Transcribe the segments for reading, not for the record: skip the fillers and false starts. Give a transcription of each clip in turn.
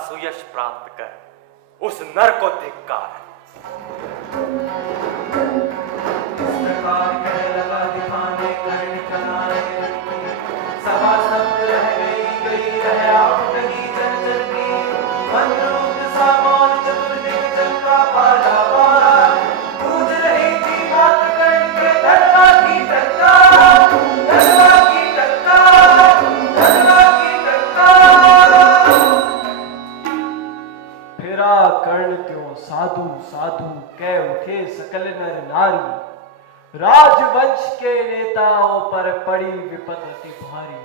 सुयश प्राप्त कर उस नर को धिक्कार। साधु साधु कह उठे सकल नर नारी, राजवंश के नेताओं पर पड़ी विपद अति भारी।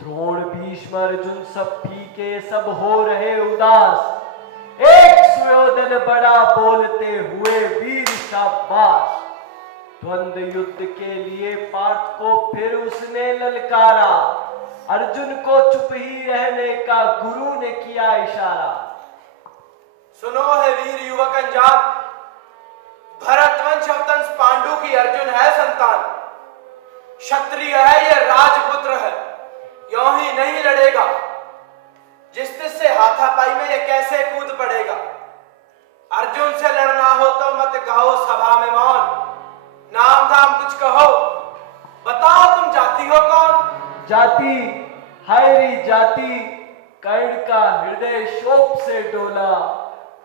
द्रोण भीष्म अर्जुन सब फीके सब हो रहे उदास, एक सुयोधन बड़ा बोलते हुए वीर शाबाश। द्वंद्व युद्ध के लिए पार्थ को फिर उसने ललकारा, अर्जुन को चुप ही रहने का गुरु ने किया इशारा। सुनो है वीर युवक अनजान, भरतवंश अवतंस पांडु की अर्जुन है संतान। क्षत्रिय है ये राजपुत्र है, यों ही नहीं लड़ेगा, जिस से हाथापाई में ये कैसे कूद पड़ेगा। अर्जुन से लड़ना हो तो मत कहो सभा में मौन, नाम धाम कुछ कहो, बताओ तुम जाति हो कौन। जाति हायरी जाति, कर्ण का हृदय शोक से डोला।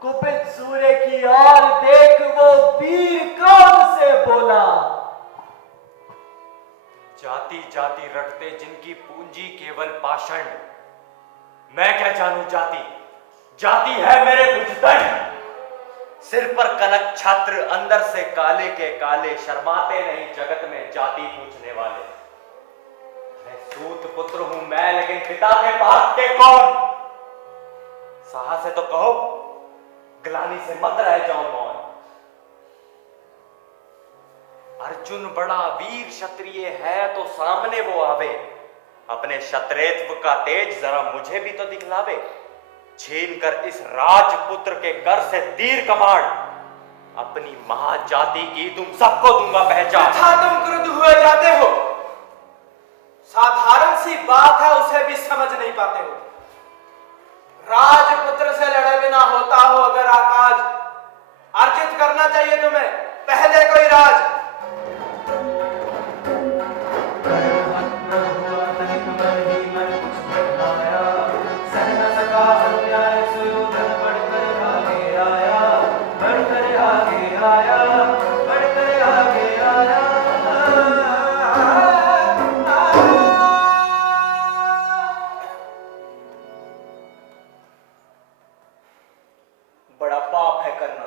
कुपित सूर्य की ओर देख वो वीर क्रोध से बोला। जाति जाति रटते जिनकी पूंजी केवल पाषाण, मैं क्या जानू जाति, जाति है मेरे भुजदंड। सिर पर कनक छात्र अंदर से काले के काले, शर्माते नहीं जगत में जाति पूछने वाले। मैं सूत पुत्र हूं मैं, लेकिन पिता के पास के कौन। साहस है तो कहो, ग्लानि से मत रह जाओ मौन। अर्जुन बड़ा वीर क्षत्रिय है तो सामने वो आवे, अपने क्षत्रेत्व का तेज जरा मुझे भी तो दिखलावे। छीन कर इस राजपुत्र के कर से तीर कमान, अपनी महाजाति की तुम सबको दूंगा पहचान। अच्छा तुम क्रुद्ध हुए जाते हो, साधारण सी बात है उसे भी समझ नहीं पाते हो। राजपुत्र से लड़े बिना होता हो अगर आकाज, चाहिए तुम्हें? पहले कोई राज। बड़ा पाप है करना।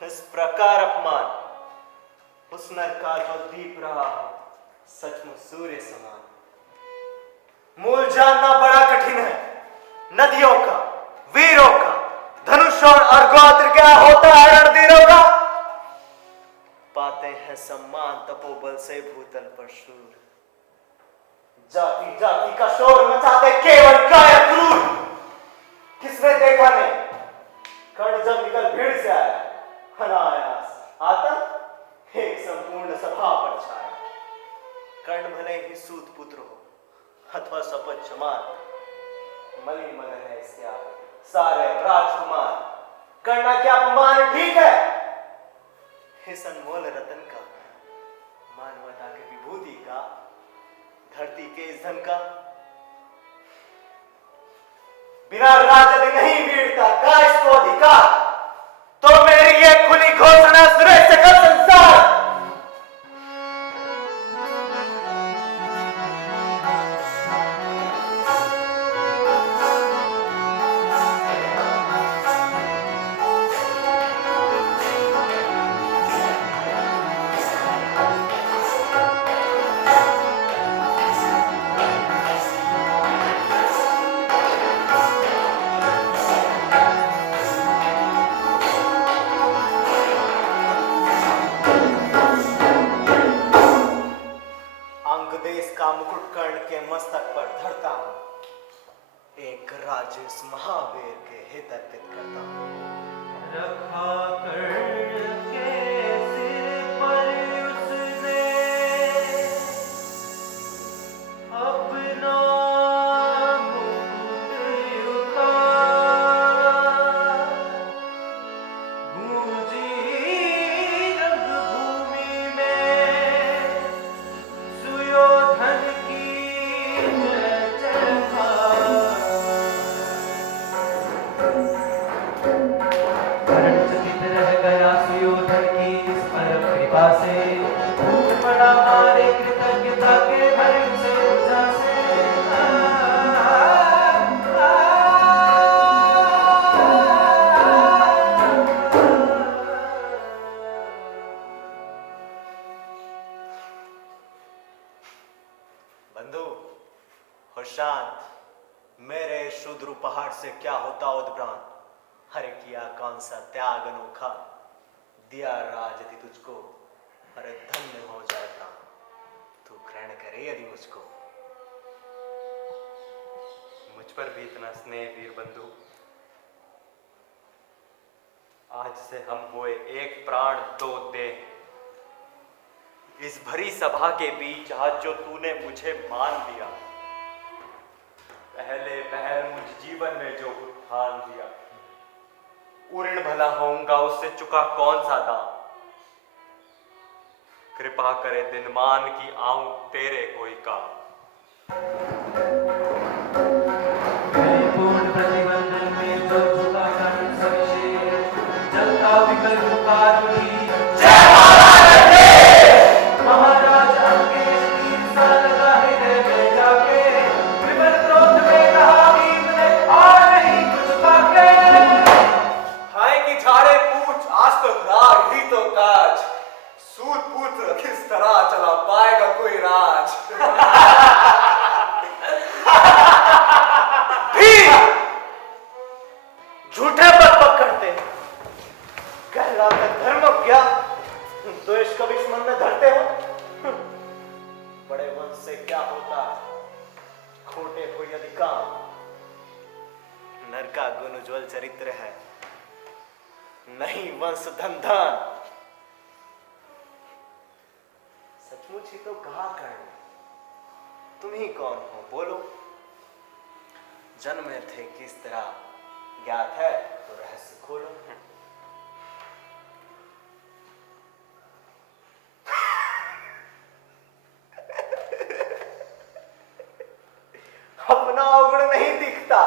इस प्रकार अपमान उस नर का जो दीप रहा है, सचमुच सूर्य समान। मूल जानना बड़ा कठिन है नदियों का, वीरों का, धनुष और अर्घ्यपात्र क्या होता है रणधीरों का। पाते हैं सम्मान तपोबल से भूतल पर शूर, जाति जाति का शोर मचाते केवल काया क्रूर। किसने देखा नहीं कर्ण जब निकल भीड़ से आया, अनायास आतंक एक संपूर्ण सभा पर छाया। कर्ण भले ही सूत पुत्र हो अथवा शपथ समान, मलिन मगन है इसके आगे सारे राजकुमार। करना क्या अपमान ठीक है इस अनमोल रतन का, मानवता के विभूति का, धरती के इस धन का। बिना राज यदि नहीं वीरता का इसको अधिकार, तो मेरी ये खुली घोषणा सुरेश का संसार। देश का मुकुट कर्ण के मस्तक पर धरता हूं, एक राज्य इस महावीर के हित अर्पित करता हूं। रखा कर्ण के सिर पर उसने अपना मुकुट उतारा, गूंजी रंगभूमि में सुयोधन की जय जयकार। कर्ण चकित रह गया सुयोधन की इस परम कृपा से, फूट पड़ा मारे कृतज्ञता के भरे से ऊर्जा से। बंधु हो शांत, मेरे शूद्र पहाड़ से क्या होता उद्भ्रांत। हरे किया कौन सा त्याग अनोखा, दिया राज यदि तुझको, अरे धन्य हो जाए प्राण, तू ग्रहण करे यदि मुझको। मुझ पर भी इतना स्नेह वीर बंधु, आज से हम हुए एक प्राण दो देह। इस भरी सभा के बीच आज जो तूने मुझे मान दिया, पहले पहल मुझ जीवन में जो उत्थान दिया, ऊर्ण भला होऊंगा उससे चुका कौन सा दाम। कृपा करे दिन मान की आऊं तेरे कोई काम। पूर्ण प्रतिबंधन में जो झुका कर्ण सविशेष, जलता विकल पुकार उठी महाराज अंकेश तीर सा लगा हृदय में जाके, विमल क्रोध में कहा भीम ने और नहीं कुछ पाके। हाय की झाड़े पूछ, आज तो राग ही तो काज, सूत पुत्र किस तरह चला पाएगा कोई राज। झूठे बक बक करते कहलाते धर्म क्या, द्वेष का विष मन में धरते हो। बड़े वंश से क्या होता खोटे हो यदि काम, नर का गुण उज्ज्वल चरित्र है नहीं वंश धन धन। सचमुच ही तो कहा कर्ण, तुम ही कौन हो बोलो, जन्मे थे किस तरह, ज्ञात है तो रहस्य खोलो। अपना अवगुण नहीं दिखता,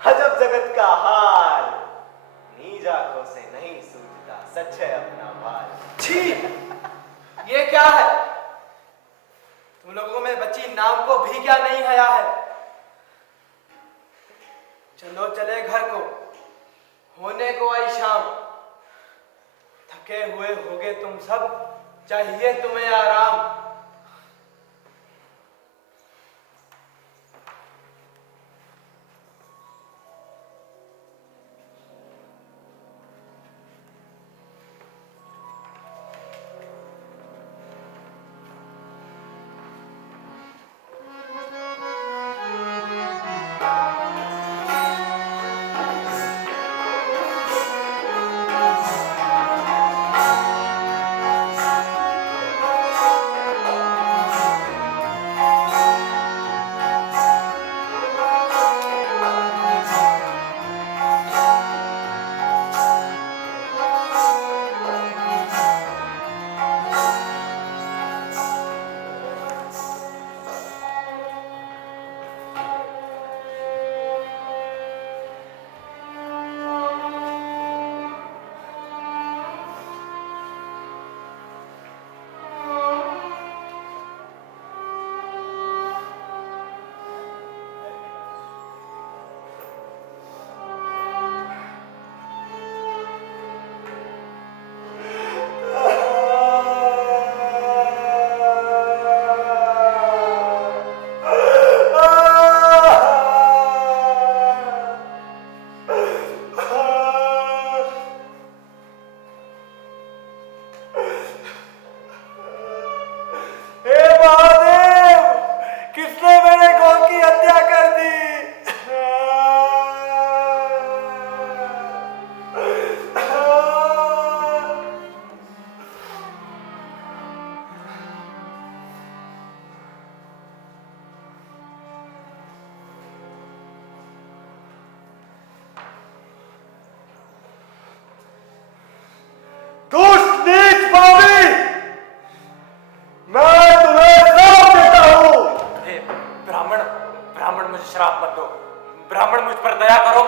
अजब जगत का हाल, नीज आंखों से नहीं सूझता, सच है अपना भाल। छी, ये क्या है? तुम लोगों में बच्ची नाम को भी क्या नहीं हया है? चलो चले घर को, होने को आई शाम। थके हुए होगे तुम सब, चाहिए तुम्हें आराम। श्राप मत दो ब्राह्मण, मुझ पर दया करो,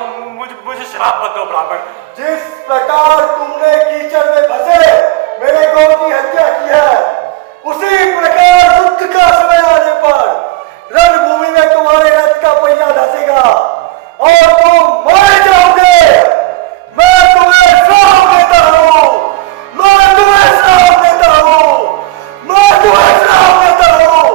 मुझे श्राप मत दो ब्राह्मण। जिस प्रकार तुमने कीचड़ में फंसे मेरे गौ की हत्या की है, उसी प्रकार युद्ध का समय आने पर रणभूमि में तुम्हारे रथ का पहिया धसेगा और तुम मारे जाओगे। मैं तुम्हें श्राप देता हूँ, मैं तुम्हें श्राप देता हूँ, मैं तुम्हें श्राप देता हूँ।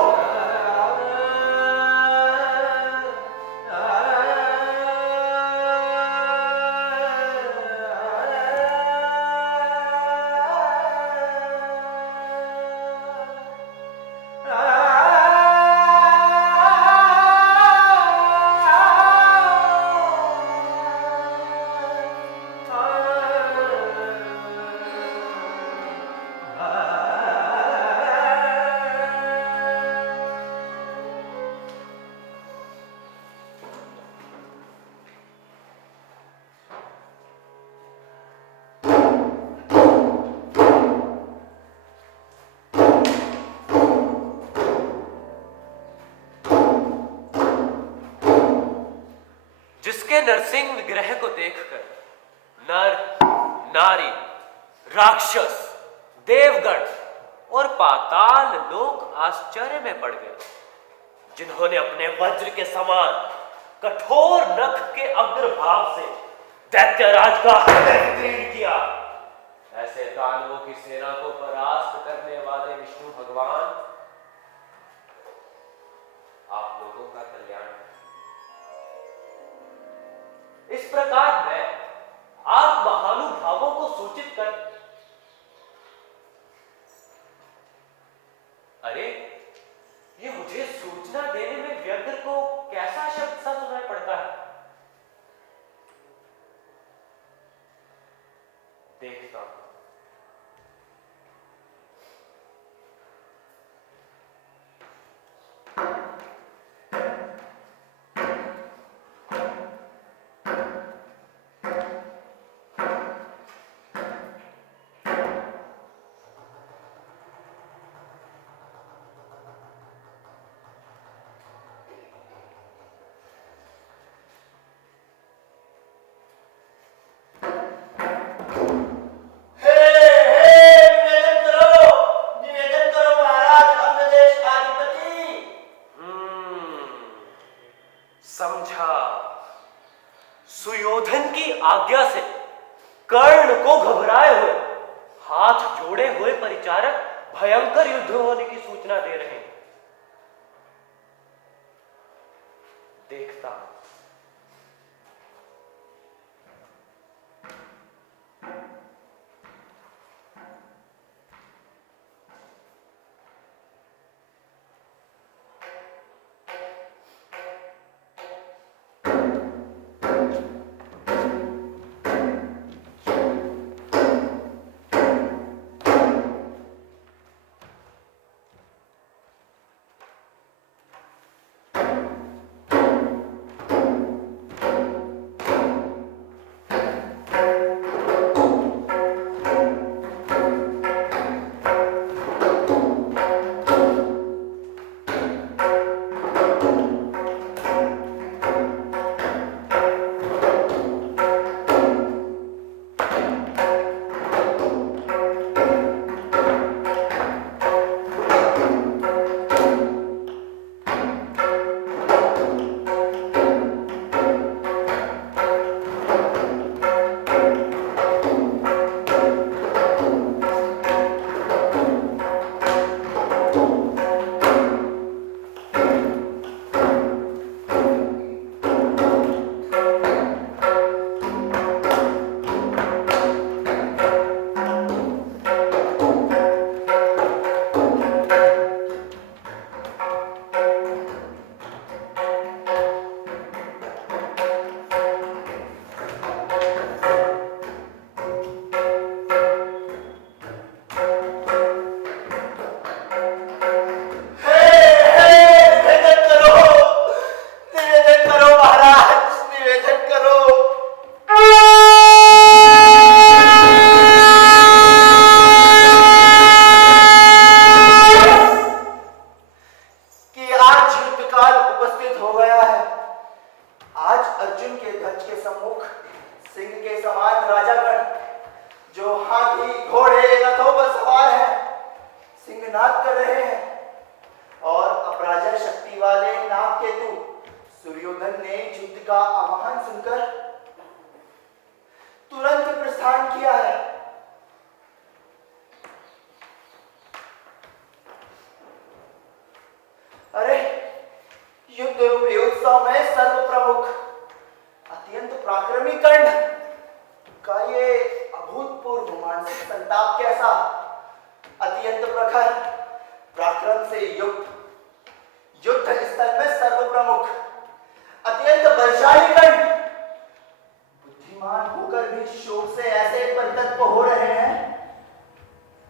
जिसके नरसिंह विग्रह को देखकर नर, नारी, राक्षस, देवगण और पाताल लोग आश्चर्य में पड़ गए, जिन्होंने अपने वज्र के समान कठोर नख के अग्रभाग से दैत्यराज का हृदय तीर्ण किया। ऐसे दानवों की सेना को परास्त करने वाले विष्णु भगवान, आप लोगों का कल्याण। इस प्रकार मैं आप महानुभावों को सूचित कर, अरे ये मुझे सूचना देने में व्यग्र को कैसा शब्द सा सुनाई पड़ता है। देखता हूं। सुयोधन की आज्ञा से कर्ण को घबराए हुए, हाथ जोड़े हुए परिचारक भयंकर युद्ध होने की सूचना दे रहे हैं। देखता हूं।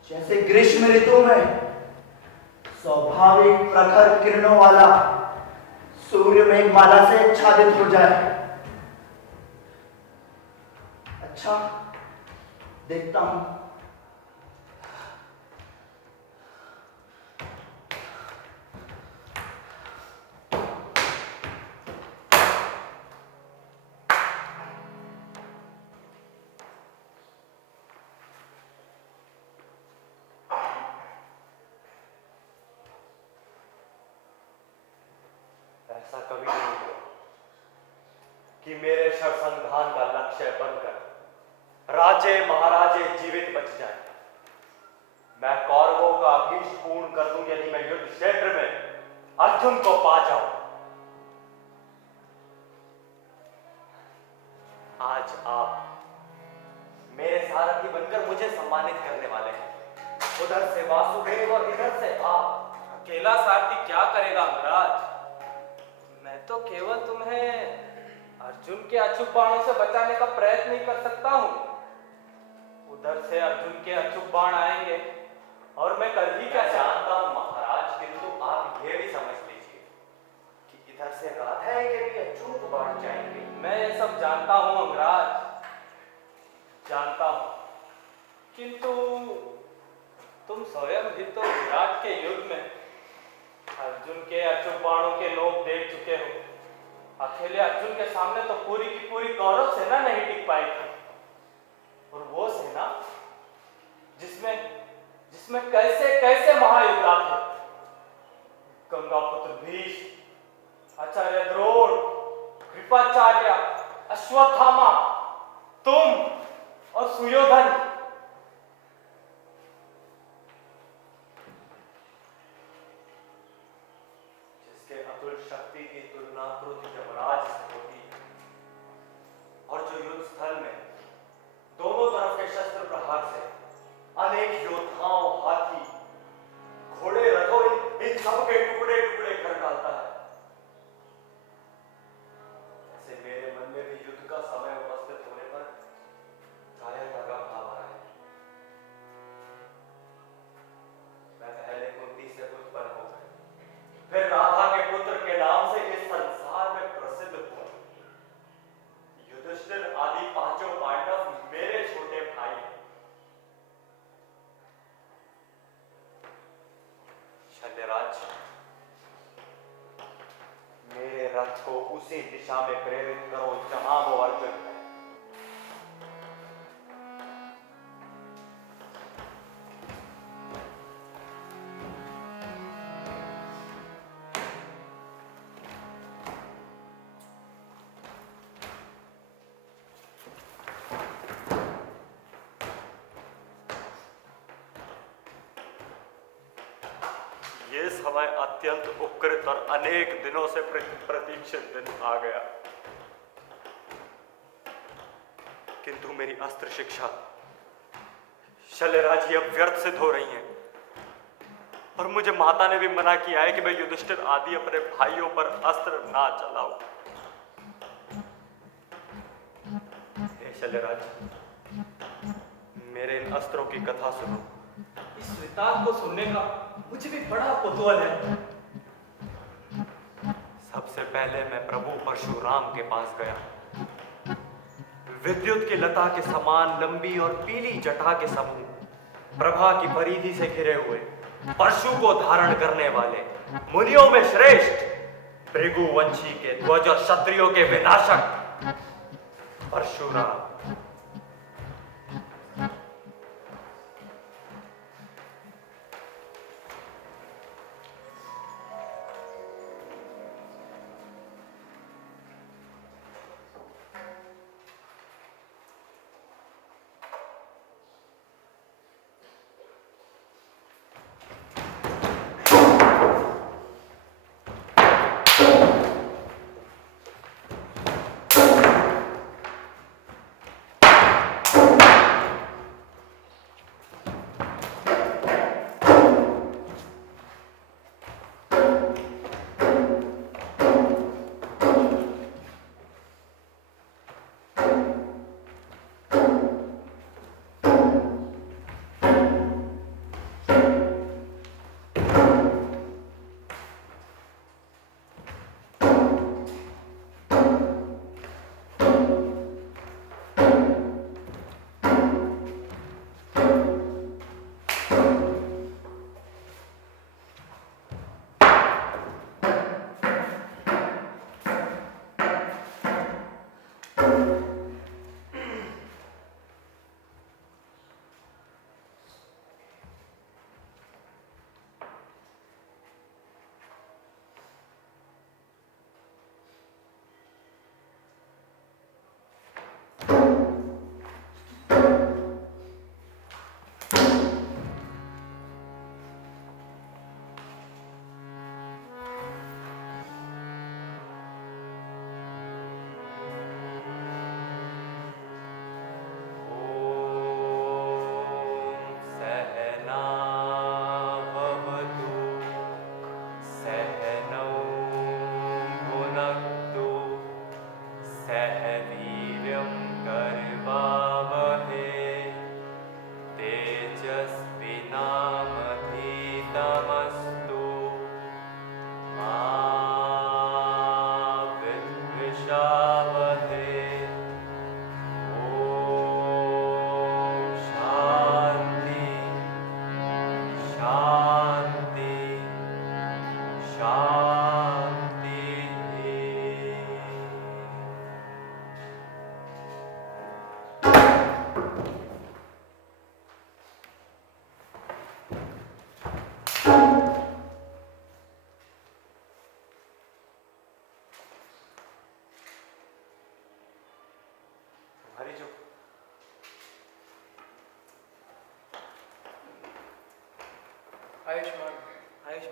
जैसे ग्रीष्म ऋतु में स्वाभाविक प्रखर किरणों वाला सूर्य मेघमाला से आच्छादित हो जाए। अच्छा, देखता हूं। ऐसा कभी नहीं हुआ कि मेरे शरसंधान का लक्ष्य बनकर राजे महाराजे जीवित बच जाए। मैं कौरवों का अभीष्ट पूर्ण कर दूं यदि मैं युद्ध क्षेत्र में अर्जुन को पा जाऊं। आज आप मेरे सारथी बनकर मुझे सम्मानित करने वाले हैं। उधर से वासुदेव और इधर से आप। अकेला सारथी क्या करेगा महाराज? मैं तो केवल तुम्हें अर्जुन के अचूक बाणों से बचाने का प्रयत्न ही कर सकता हूं। उधर से अर्जुन के अचूक बाण आएंगे और मैं कर ही क्या जानता हूं महाराज, किंतु आप ये भी समझ लीजिए कि इधर से राधा के भी अचूक बाण जाएंगे। मैं ये सब जानता हूं अंगराज, जानता हूं, किंतु तुम स्वयं भी तो विराट के युद्ध में अर्जुन के अचूक बाणों के लोग देख चुके हो। अकेले अर्जुन के सामने तो पूरी की पूरी कौरव सेना नहीं टिक पाई थी, और वो सेना जिसमें कैसे कैसे महायोद्धा थे। गंगापुत्र भीष्म, आचार्य द्रोण, कृपाचार्य, अश्वत्थामा, तुम और सुयोधन जिसके अतुल शक्ति की तुलना क्रुद्ध यमराज से होती है और जो युद्ध स्थल में दोनों तरफ के शस्त्र प्रहार से अनेक योद्धाओं, हाथी, घोड़े, रथों इन सब के टुकड़े टुकड़े कर डालता है, ऐसे मेरे मन में भी युद्ध का समय उपस्थित होने पर कायरता का भाव आ रहा है। मैं पहले कुंती से उत्पन्न होकर फिर राधा के पुत्र के नाम से इस संसार में प्रसिद्ध हुआ। युधिष्ठिर आदि पांचों पांडव मेरे छोटे भाई हैं। शल्यराज, मेरे रथ को उसी दिशा में प्रेरित करो जहां वो अर्जुन है। ये समय अत्यंत उपकृत और अनेक दिनों से प्रतीक्षित दिन आ गया, किंतु मेरी अस्त्र शिक्षा शल्यराज जी अब व्यर्थ सिद्ध हो रही हैं और मुझे माता ने भी मना किया है कि मैं युधिष्ठिर आदि अपने भाइयों पर अस्त्र ना चलाऊं। हे शल्यराज, मेरे इन अस्त्रों की कथा सुनो। इस वृत्तांत को सुनने का मुझे भी बड़ा कुतूहल है। सबसे पहले मैं प्रभु परशुराम के पास गया। विद्युत की लता के समान लंबी और पीली जटा के समूह प्रभा की परिधि से घिरे हुए, परशु को धारण करने वाले, मुनियों में श्रेष्ठ, भृगुवंशी के ध्वज और क्षत्रियों के विनाशक परशुराम।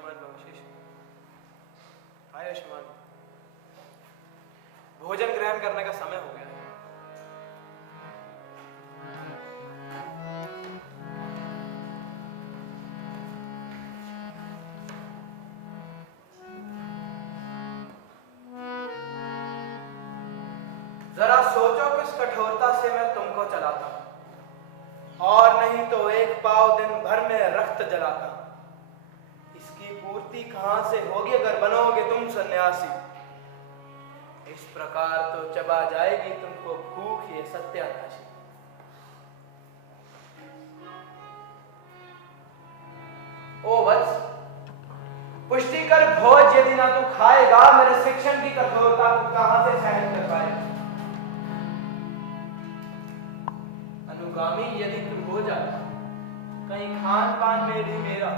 आयुष्मान भव शेष। आयुष्मान। भोजन ग्रहण करने का समय हो गया है। जरा सोचो किस कठोरता से मैं तुमको चलाता हूं, और नहीं तो एक पाव दिन भर में रक्त जलाता। इसकी पूर्ति कहां से होगी अगर बनोगे तुम सन्यासी। इस प्रकार तो चबा जाएगी तुमको भूख ये सत्यानाशी। ओ वत्स, पुष्टि कर भोज यदि ना तू खाएगा, मेरे शिक्षण की कठोरता तू कहां से सहन कर पाएगा। अनुगामी यदि तू हो जाए, कहीं खान पान में भी मेरा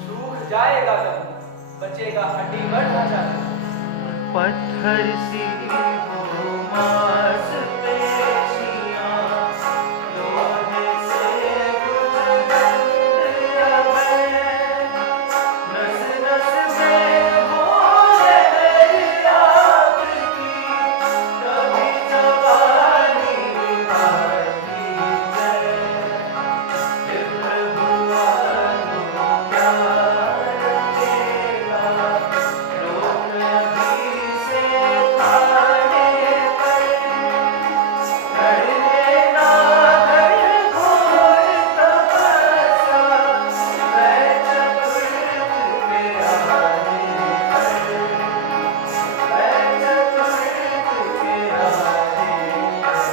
सूख जाएगा, जब बचेगा हड्डी बट न जाएगा। पत्थर सी हो मांस पेशियां, लोहे से गुजर मैं, नस नस में हो लहर आग की, कभी जवानी आती है। हे प्रभु आनो क्या लगेगा, रोक अभी से खाने पर, लड़ने ना लड़ घोर तपस्या, मैं चतुर तुझे आने पर, मैं चतुर तुझे आने पर।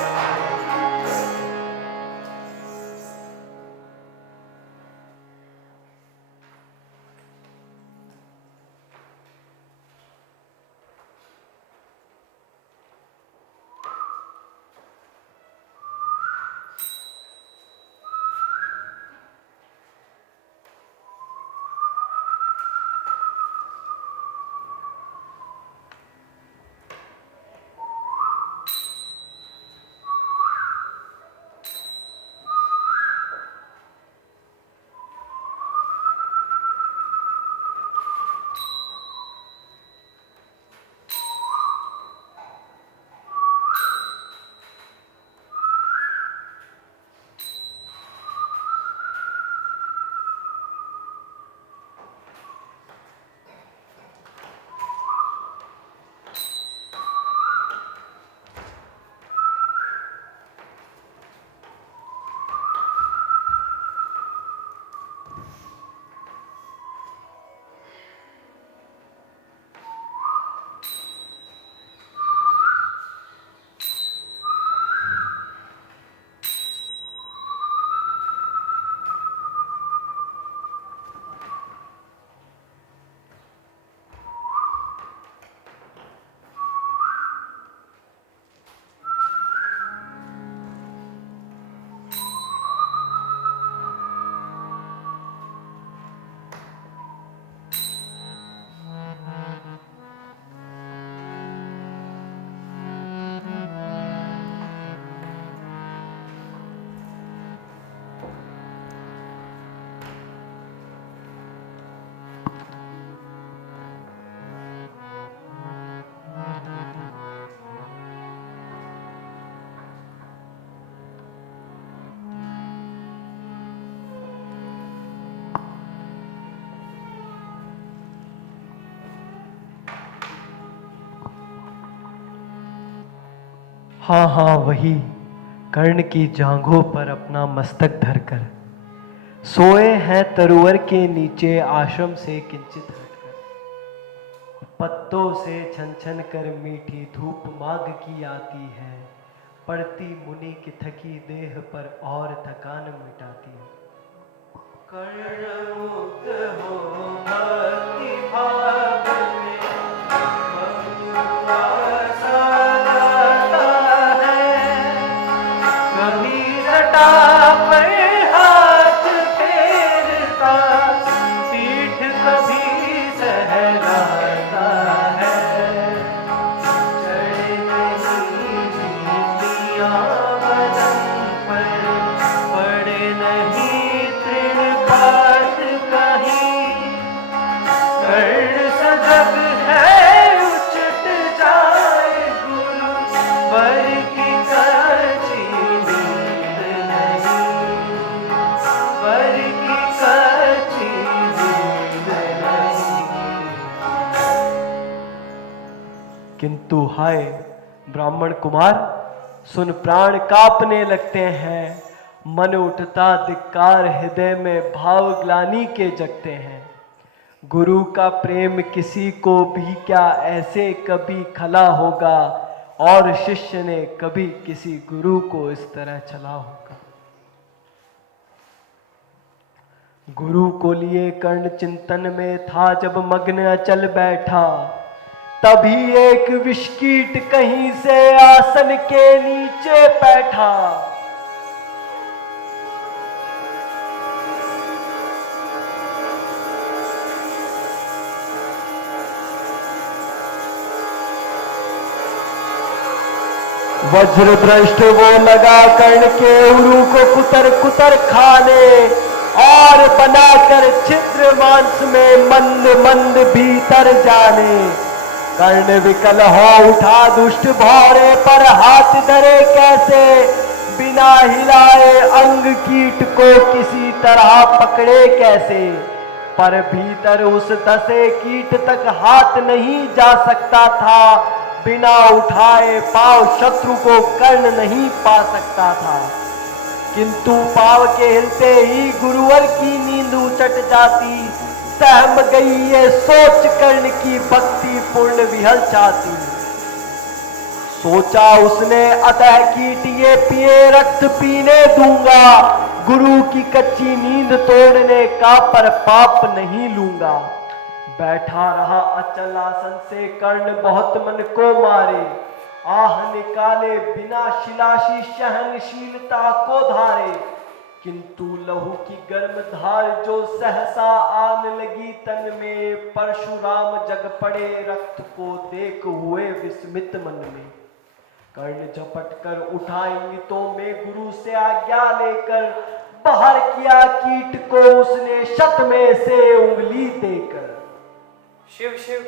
हाँ हाँ वही, कर्ण की जांघों पर अपना मस्तक धरकर सोए हैं तरुवर के नीचे आश्रम से किंचित हटकर। पत्तों से छन छन कर मीठी धूप माघ की आती है, पड़ती मुनि की थकी देह पर और थकान मिटाती है। कर्ण मुक्त हो भक्ति भाव में, पर हाथ फेरता, पीठ कभी सहलाता है। चढ़े नहीं जीतियाँ बदन पर, पड़े नहीं तृण पात कहीं, वर की कच्ची नींद नहीं, वर की कच्ची नींद नहीं। किंतु हाय ब्राह्मण कुमार, सुन प्राण कांपने लगते हैं, मन उठता धिक्कार, हृदय में भाव ग्लानि के जगते हैं। गुरु का प्रेम किसी को भी क्या ऐसे कभी खला होगा, और शिष्य ने कभी किसी गुरु को इस तरह चला होगा। गुरु को लिए कर्ण चिंतन में था जब मग्न अचल बैठा, तभी एक विषकीट कहीं से आसन के नीचे बैठा। वज्र भ्रष्ट वो लगा कर्ण के उरु को कुतर कुतर खाने, और बनाकर छिद्र मांस में मंद मंद भीतर जाने। कर्ण विकल हो उठा दुष्ट भौरे पर हाथ धरे कैसे, बिना हिलाए अंग कीट को किसी तरह पकड़े कैसे। पर भीतर उस दसे कीट तक हाथ नहीं जा सकता था, बिना उठाए पांव शत्रु को कर्ण नहीं पा सकता था। किंतु पांव के हिलते ही गुरुवर की नींद उचट जाती, सहम गई ये सोच कर्ण की भक्ति पूर्ण विहल चाहती। सोचा उसने अतः कीट ये पिए रक्त पीने दूंगा, गुरु की कच्ची नींद तोड़ने का पर पाप नहीं लूंगा। बैठा रहा अचल आसन से कर्ण बहुत मन को मारे, आह निकाले बिना शिलाशी सहनशीलता को धारे। किंतु लहू की गर्म धार जो सहसा आने लगी तन में, परशुराम जग पड़े रक्त को देख हुए विस्मित मन में। कर्ण झपट कर उठा इंगितों में गुरु से आज्ञा लेकर, बाहर किया कीट को उसने शत में से उंगली देकर। शिव शिव,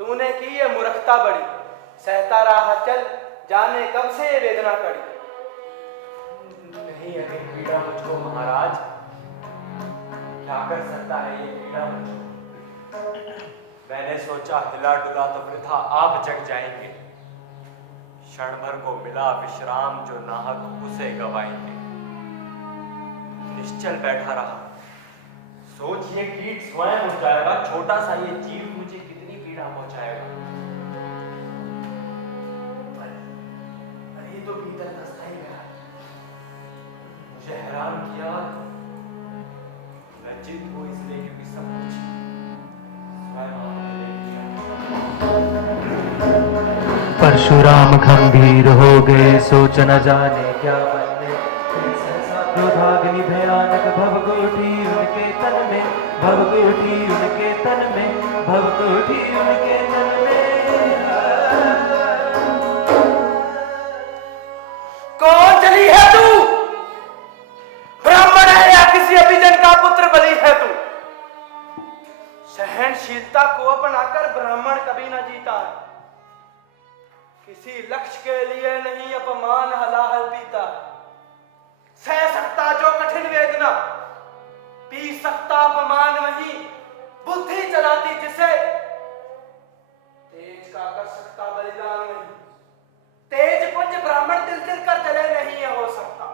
तूने की ये मूर्खता बड़ी, सहता रहा चल जाने कब से ये वेदना कड़ी। नहीं अगर पीड़ा मुझको महाराज, क्या कर सकता है ये पीड़ा मुझको। मैंने सोचा हिला डुला तो वृथा आप जग जाएंगे, क्षण भर को मिला विश्राम जो नाहक उसे गवाएंगे। निश्चल बैठा रहा, सोच ये कीट स्वयं उठ जाएगा, छोटा सा ये जीव मुझे कितनी पीड़ा पहुंचाएगा। अरे तो भीतर धंसता ही गया। मुझे हैरान किया, लज्जित हो इसलिए क्योंकि सब कुछ स्वयं आपने ले लिया। परशुराम गंभीर हो गए, सोच न जाने क्या बनने। क्रोधाग्नि भयानक भभक उठी उनके तन में, भभक उठी उनके तन में, भभक उठी उनके तन में। कौन चली है तू? ब्राह्मण है या किसी अभिजन का पुत्र बलि है तू? सहनशीलता को अपनाकर ब्राह्मण कभी न जीता है, किसी लक्ष्य के लिए नहीं अपमान हलाहल पीता। सह सकता जो कठिन वेदना, पी सकता अपमान वही, बुद्धि चलाती जिसे, तेज का कर सकता बलिदान नहीं। तेज पुंज ब्राह्मण तिल तिल कर जले नहीं हो सकता।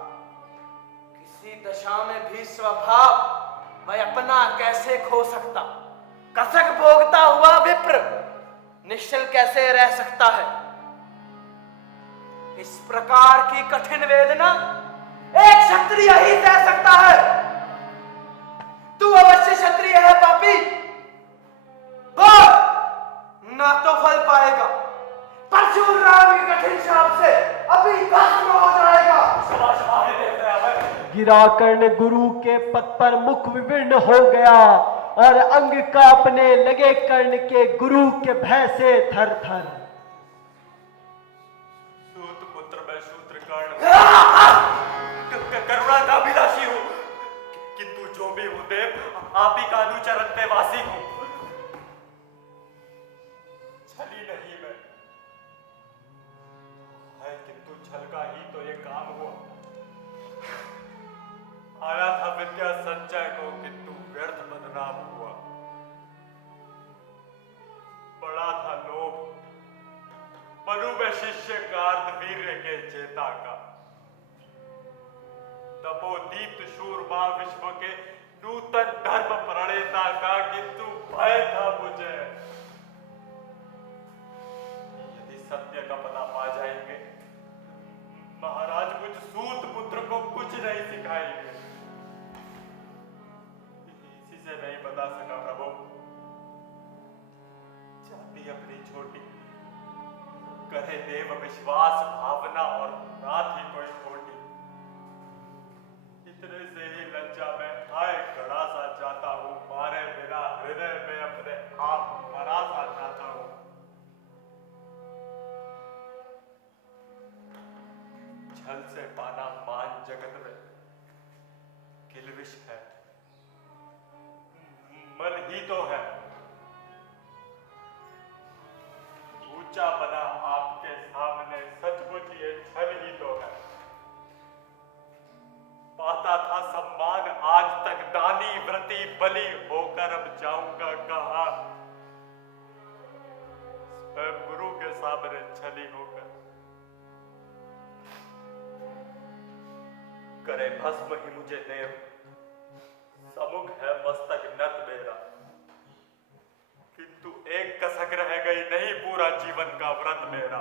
किसी दशा में भी स्वभाव वह अपना कैसे खो सकता। कसक भोगता हुआ विप्र निश्चल कैसे रह सकता है। इस प्रकार की कठिन वेदना एक क्षत्रिय ही सह सकता है। तू अवश्य क्षत्रिय है पापी, बोल ना तो फल पाएगा। परशुराम की कठिन शाप से अभी भस्म हो जाएगा। गिरा कर्ण गुरु के पद पर मुख विवर्ण हो गया, और अंग कांपने लगे कर्ण के गुरु के भय से थर थर। सूत पुत्र मैं शूद्र कर्ण करुणा का अभिलाषी हूं, किंतु जो भी हूं देव आप ही का अनुचरण पे वासी हूं। छली नहीं मैं, है किंतु छल का ही तो ये काम हुआ। आया था विद्या संचय को किंतु व्यर्थ बदनाम हुआ। बड़ा था लोभ बनूं मैं शिष्य कार्तवीर्य के चेता का। तपोदीप्त शूरमा विश्व के नूतन धर्म प्रणेता का, किंतु भय था मुझे यदि सत्य का पता पा जाएंगे महाराज मुझ सूत पुत्र को कुछ नहीं सिखाएंगे। इसी से नहीं बता सका प्रभु, जाति अपनी छोटी, करे देव विश्वास भावना और रात ही कोई खोटी। इतने से ही लज्जा में हाय गड़ा सा जाता हूँ, मारे बिना हृदय में अपने आप मरा सा जाता हूँ। छल से पाना मान जगत में किलविश है, मन ही तो है। ऊंचा बना आपके सामने सचमुच ये छल ही तो है। पाता था सम्मान आज तक दानी व्रती बलि होकर, अब जाऊंगा कहां स्वयं गुरु के सामने छली होकर। करे भस्म ही मुझे देव, समुख है मस्तक नत मेरा, किंतु एक कसक रह गई नहीं पूरा जीवन का व्रत मेरा।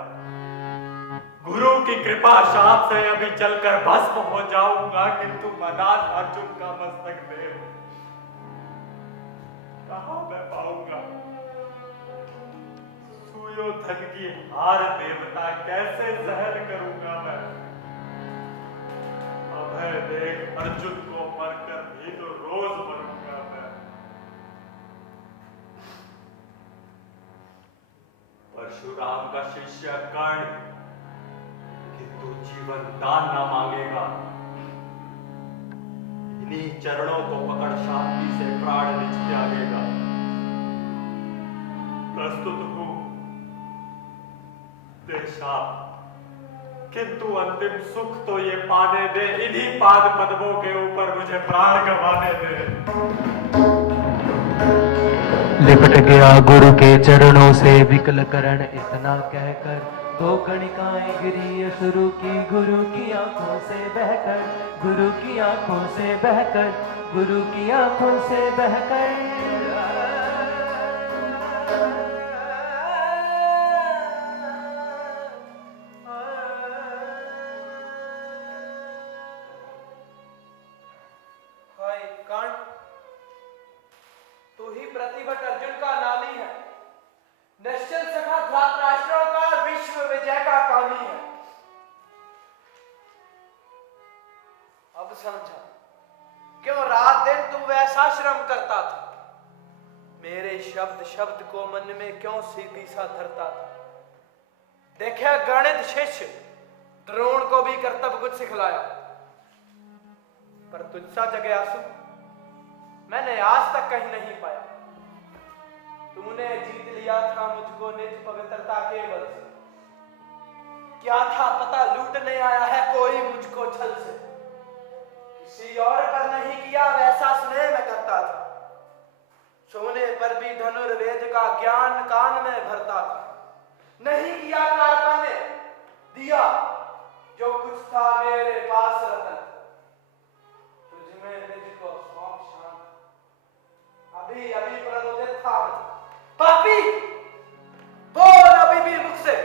गुरु की कृपा शाप से अभी जलकर भस्म हो जाऊंगा, किंतु मदान अर्जुन का मस्तक देव कहां मैं पाऊंगा। सुयोधन की हार देवता कैसे सहन करूंगा मैं। अभय देख अर्जुन को मरकर भी तो रोज मरूंगा मैं। परशुराम का शिष्य कर्ण किंतु जीवन दान ना मांगेगा। इन्हीं चरणों को पकड़ शांति से प्राण निज त्यागेगा। प्रस्तुत हूं देशाप, किंतु अंतिम सुख तो ये पाने दे, इन्हीं पाद पद्मों के ऊपर मुझे प्राण गंवाने दे। लिपट गया गुरु के चरणों से विकल करण, इतना कहकर दो कणिकाएं गिरी असुरु की गुरु की आंखों से बहकर, गुरु की आंखों से बहकर, गुरु की आंखों से बहकर। हाय कर्ण, तू ही प्रतिभट अर्जुन का नामी है, निश्चल सखा धृतराष्ट्र का विश्व विजय का कामी है। अब समझा क्यों रात दिन तू वैसा श्रम करता था, मेरे शब्द शब्द को मन में क्यों सीधी सा धरता था। देखा गणित शिष्य द्रोण को भी कर्तव्य कुछ सिखलाया, पर तुझसा जगयासु मैंने आज तक कहीं नहीं पाया। तूने जीत लिया था मुझको निज पवित्रता के बल से, क्या था पता लूटने आया है कोई मुझको छल से। किसी और पर नहीं किया वैसा स्नेह मैं करता था, सोने पर भी धनुर्वेद का ज्ञान कान में भरता था। नहीं किया कार्पण्य, दिया जो कुछ था मेरे पास रतन, तुझमें निज को सौंप शांत। अभी अभी प्रनोदित था पापी, बोल अभी भी मुझसे,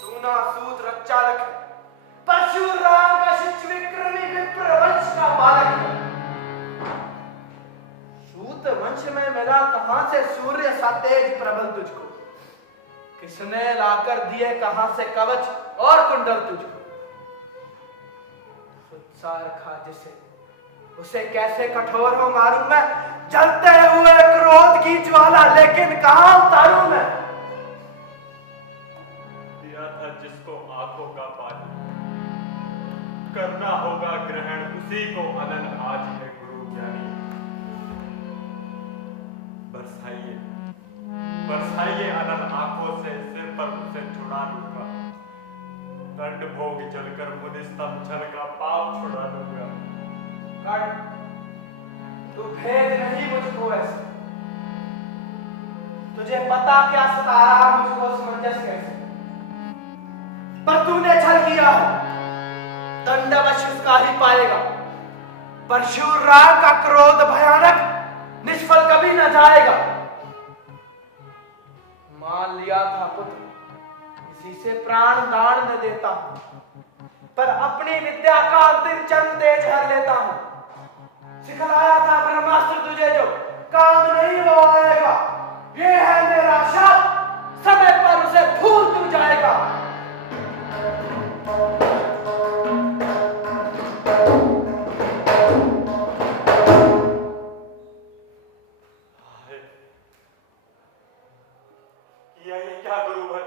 तू ना सूत रच्चा रखे, परशुराम का शिष्य विक्रमी विप्र वंश का बालक है। सूत वंश में मिला कहां से सूर्य सा तेज प्रबल तुझको, किसने लाकर दिए कहां से कवच और कुंडल तुझको। सुत्सार खा जिसे, उसे कैसे कठोर हो मारूं मैं, जलते हुए क्रोध की ज्वाला लेकिन कहां उतारूं मैं। दिया था जिसको आंखों का पानी, करना होगा ग्रहण उसी को अनंत आज है गुरु ज्ञानी। बरसाइए बरसाइए अनंत आंखों से, सिर पर उसे छुड़ा लूंगा। दंड भोग चलकर मुझ स्तंभ छल का पाप छुड़ा दूंगा। कर्ण, तू भेद नहीं मुझको ऐसे। तुझे पता क्या सता रहा मुझको समंजस कैसे, पर तूने छल किया है, दंड अवश्य उसका ही पाएगा। परशुराम का क्रोध भयानक निष्फल कभी न जाएगा। मान लिया था पुत्र, किसी से प्राण दान न देता हूं, पर अपनी विद्या का अंतिम चंद तेज हर लेता हूं। सिखलाया था ब्रह्मास्त्र तुझे जो काम नहीं वो आएगा। ये है मेरा शाप, समय पर उसे भूल तू जाएगा। ये क्या गुरुवर,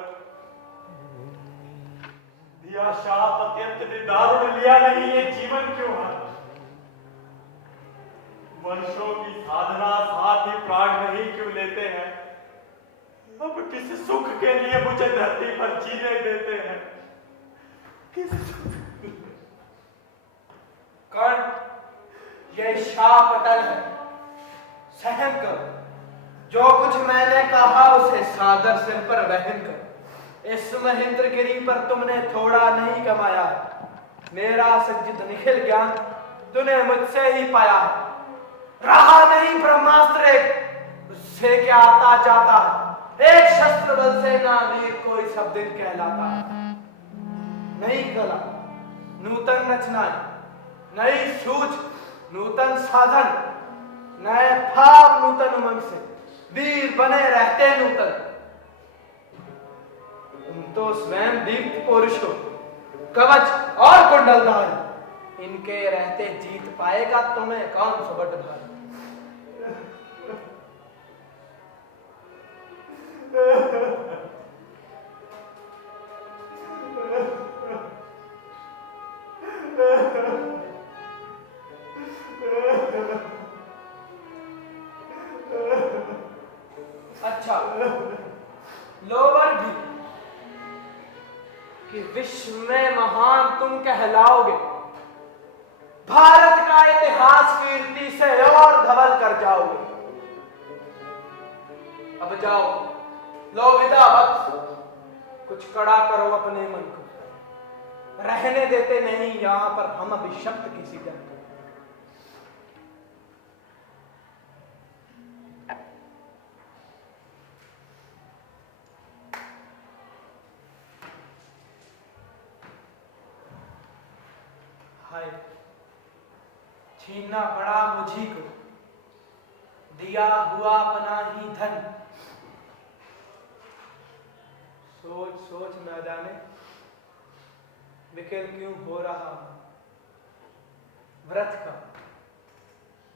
दिया शाप अत्यंत निदारुण लिया नहीं, ये जीवन क्यों है? वर्षों की साधना साथ ही प्राण नहीं क्यों लेते हैं? अब किस सुख के लिए मुझे धरती पर जीने देते हैं? किस कर्ण, ये शाप अटल है, सहन कर। जो कुछ मैंने कहा उसे सादर सिर पर वहन कर। इस महेंद्रगिरी पर तुमने थोड़ा नहीं कमाया है। मेरा सज्जित निखिल ज्ञान तूने मुझसे ही पाया है। रहा नहीं ब्रह्मास्त्र एक, उससे क्या आता जाता है। एक शस्त्र बल से ना वीर कोई सब दिन कहलाता है। नई कला, नूतन रचनाएं, नई सूझ, नूतन साधन, नए भाव, नूतन उमंग से वीर बने रहते नूतन। तुम तो स्वयं दीप्त पुरुष हो, कवच और कुंडलधारी। इनके रहते जीत पाएगा तुम्हें कौन सुबट भारी। अच्छा, लोवर भी कि विश्व में महान तुम कहलाओगे। भारत का इतिहास कीर्ति से और धवल कर जाओगे। अब जाओ, लो विदा वत्स, कुछ कड़ा करो अपने मन को। रहने देते नहीं यहां पर हम अभिशप्त किसी जन को। हाय, छीनना पड़ा मुझी को, दिया हुआ अपना ही धन। सोच सोच न जाने विकल क्यों हो रहा हूं। व्रत का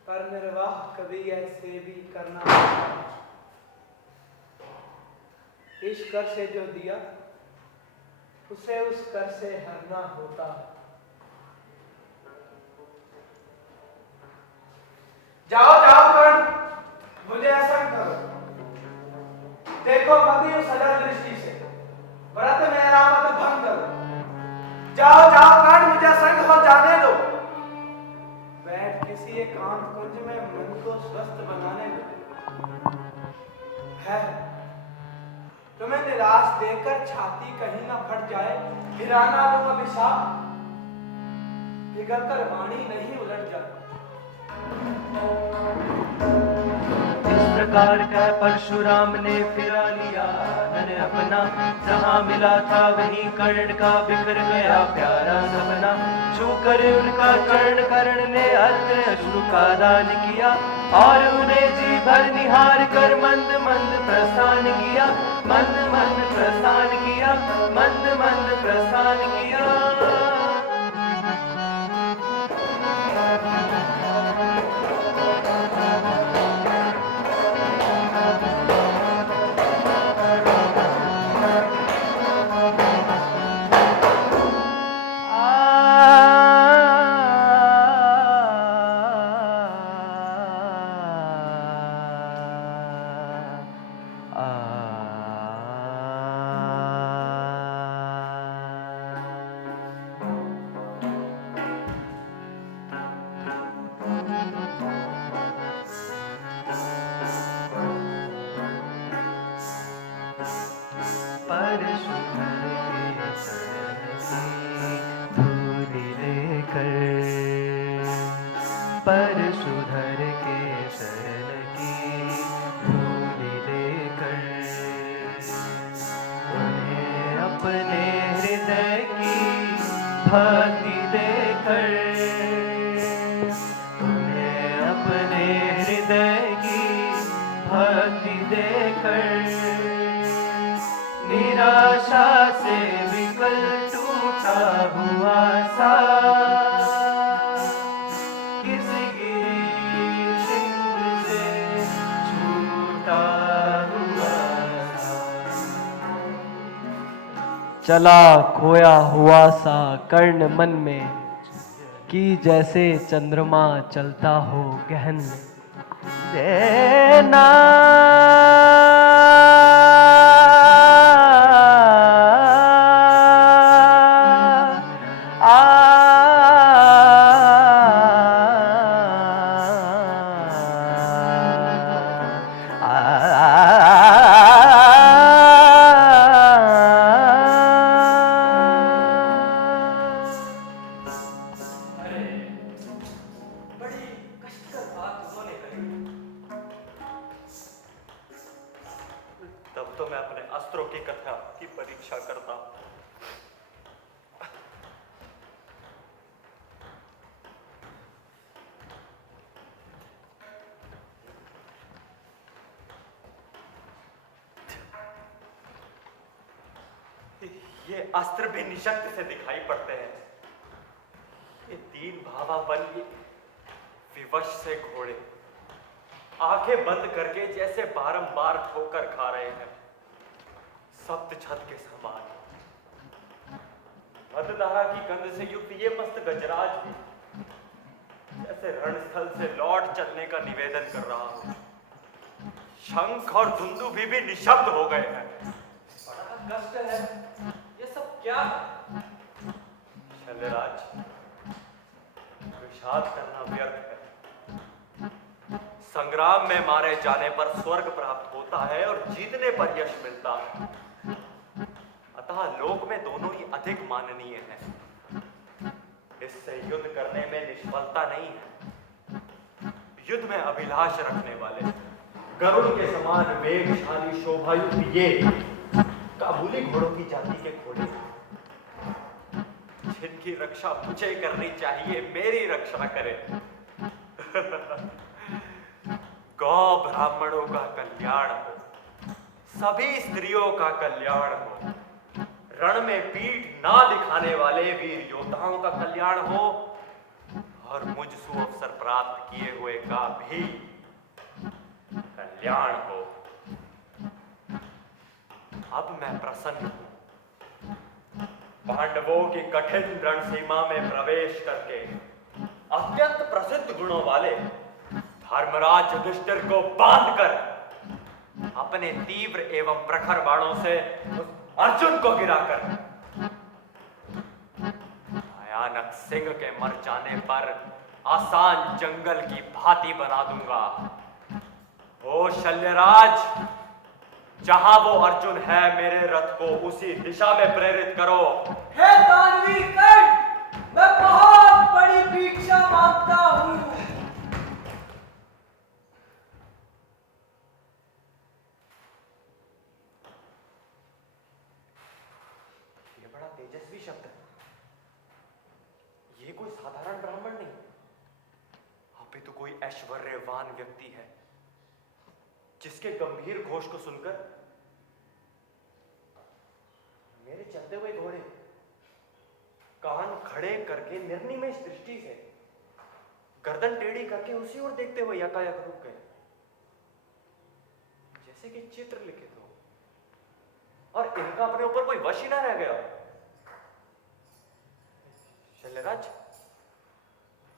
पर निर्वाह कभी ऐसे भी करना पड़ता। इस कर से जो दिया उसे उस कर से हरना होता है। जाओ जाओ कर्ण, मुझे ऐसा करो। देखो मत उस सजा दृष्टि से, व्रत मेरा मत भंग करो। जाओ जाओ कर्ण, मुझे संग हो जाने दो। बैठ किसी एकांत कुंज में मन को स्वस्थ बनाने दो। है तुम्हें निराश देकर छाती कहीं ना फट जाए, गिराना लूं अभिशाप, पिघल कर वाणी नहीं उलट जाए। इस प्रकार का परशुराम ने फिरा लिया धन अपना। जहाँ मिला था वहीं कर्ण का बिखर गया प्यारा सपना। छू कर उनका कर्ण ने अर्थ अश्रु का दान किया, और उन्हें जी भर निहार कर मंद मंद प्रस्थान किया। मंद मंद प्रस्थान किया, मंद मंद प्रस्थान किया। भक्ति देकर तुम्हें अपने हृदय की भक्ति देकर निराशा से विकल टूटा हुआ सा किसी गिरी शिंग से छूटा हुआ सा चला खोया हुआ सा कर्ण मन में कि जैसे चंद्रमा चलता हो गहन में देना अरे बड़ी कष्टकर बात उन्होंने कही। तब तो मैं अपने अस्त्रों की कथा की परीक्षा करता। ये अस्त्र भी निशक्त से दिखाई पड़ते हैं। ये तीन भावापन, ये विवश से घोड़े आंखें बंद करके जैसे बारंबार ठोकर खा रहे हैं, सप्त छत के समान। मधुधारा की गंध से युक्त ये मस्त गजराज भी जैसे रणस्थल से लौट चलने का निवेदन कर रहा हो। शंख और दुंदुभी भी निशब्द हो गए हैं। बड़ा कष्ट है, ये सब क्या है? शल्यराज, विषाद करना व्यर्थ है। संग्राम में मारे जाने पर स्वर्ग प्राप्त होता है और जीतने पर यश मिलता है। अतः लोक में दोनों ही अधिक माननीय हैं। इससे युद्ध करने में निष्फलता नहीं है। युद्ध में अभिलाष रखने वाले गरुड़ के समान वेगशाली शोभायुक्त ये काबुली घोड़ों की जाति के घोड़े, जिनकी रक्षा मुझे करनी चाहिए, मेरी रक्षा करे। गौ ब्राह्मणों का कल्याण हो, सभी स्त्रियों का कल्याण हो, रण में पीठ ना दिखाने वाले वीर योद्धाओं का कल्याण हो और मुझ सुअवसर प्राप्त किए हुए का भी कल्याण हो। अब मैं प्रसन्न हूं। पांडवों की कठिन रण सीमा में प्रवेश करके अत्यंत प्रसिद्ध गुणों वाले धर्मराज युधिष्ठिर को बांधकर अपने तीव्र एवं प्रखर बाणों से उस अर्जुन को गिराकर भयानक सिंह के मर जाने पर आसान जंगल की भांति बना दूंगा। ओ शल्यराज, जहां वो अर्जुन है, मेरे रथ को उसी दिशा में प्रेरित करो। हे दानवीर कर्ण, मैं बहुत बड़ी भिक्षा मांगता हूँ। ये बड़ा तेजस्वी शब्द है। ये कोई साधारण ब्राह्मण नहीं, अभी तो कोई ऐश्वर्यवान व्यक्ति है, जिसके गंभीर घोष को सुनकर मेरे चलते हुए घोड़े कान खड़े करके निर्निमेष दृष्टि से गर्दन टेढ़ी करके उसी ओर देखते हुए यकायक रुक गए, जैसे कि चित्र लिखित हो और इनका अपने ऊपर कोई वश ही ना रह गया। शल्यराज,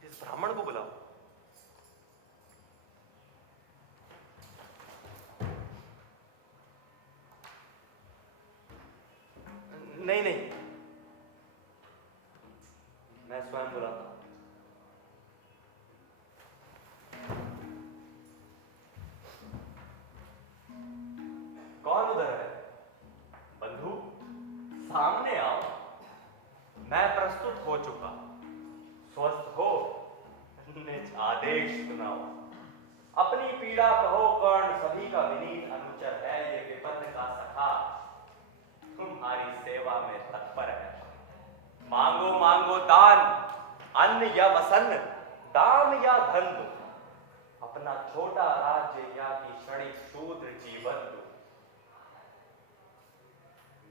इस ब्राह्मण को बुलाओ। नहीं नहीं, मैं स्वयं बुलाता हूं। कौन उधर है? बंधु, सामने आओ। मैं प्रस्तुत हो चुका। स्वस्थ हो? निज आदेश सुनाओ। अपनी पीड़ा कहो कर्ण, सभी का विनीत अनुचर है ये विपन्न का सखा। तुम्हारी सेवा में तत्पर है। मांगो मांगो दान, अन्न या वसन, दाम या धन दो, अपना छोटा राज्य या कि क्षणिक शूद्र जीवन दो।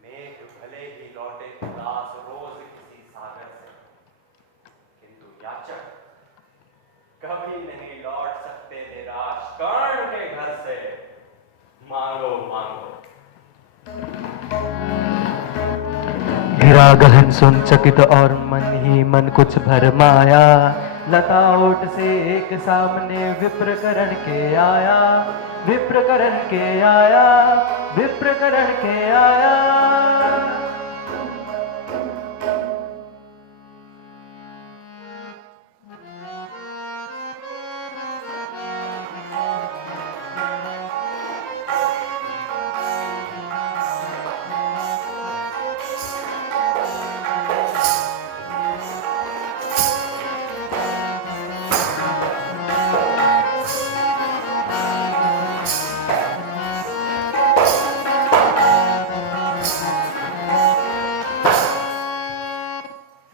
मेघ भले ही लौटे उदास रोज किसी सागर से, किंतु याचक कभी नहीं लौट सकते निराश कर्ण के घर से। मांगो मांगो। गिरा गहन सुन चकित और मन ही मन कुछ भरमाया, लता ओट से एक सामने विप्रकरण के आया, विप्रकरण के आया, विप्रकरण के आया।